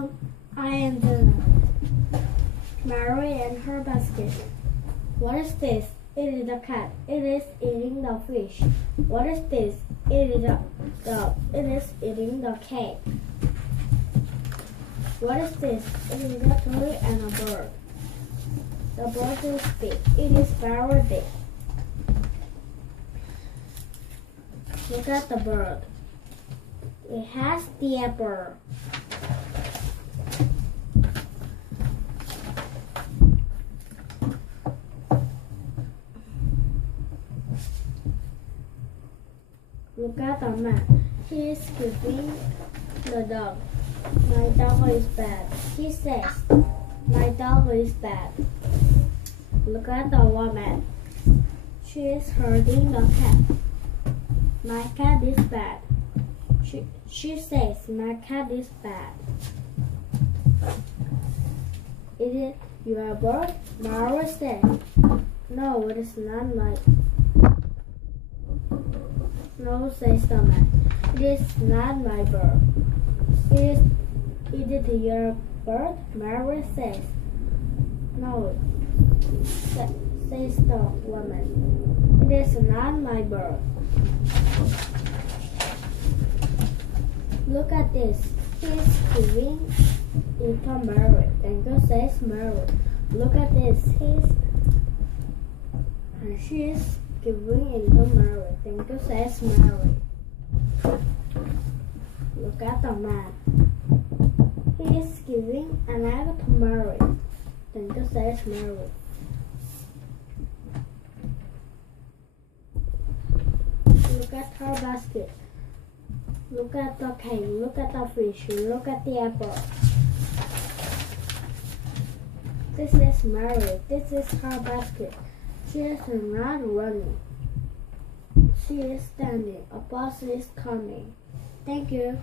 Hello, I am Jenna. Mary and her basket. What is this? It is a cat. It is eating the fish. What is this? It is a dog. It is eating the cake. What is this? It is a tree and a bird. The bird is big. It is very big. Look at the bird. It has the apple. Look at the man. He is giving the dog. My dog is bad. He says, my dog is bad. Look at the woman. She is hurting the cat. My cat is bad. She says, my cat is bad. Is it your bird? Mara said. No, it is not my. No, says the man. It is not my bird. Is it your bird? Mary says. No, says the woman. It is not my bird. Look at this. He's giving it to Mary. Then says Mary. Look at this. She is giving it to Mary. Then says Mary. Look at the man. He is giving an egg to Mary. Then says Mary. Look at her basket. Look at the cake. Look at the fish. Look at the apple. This is Mary. This is her basket. She is not running. She is standing. A bus is coming. Thank you.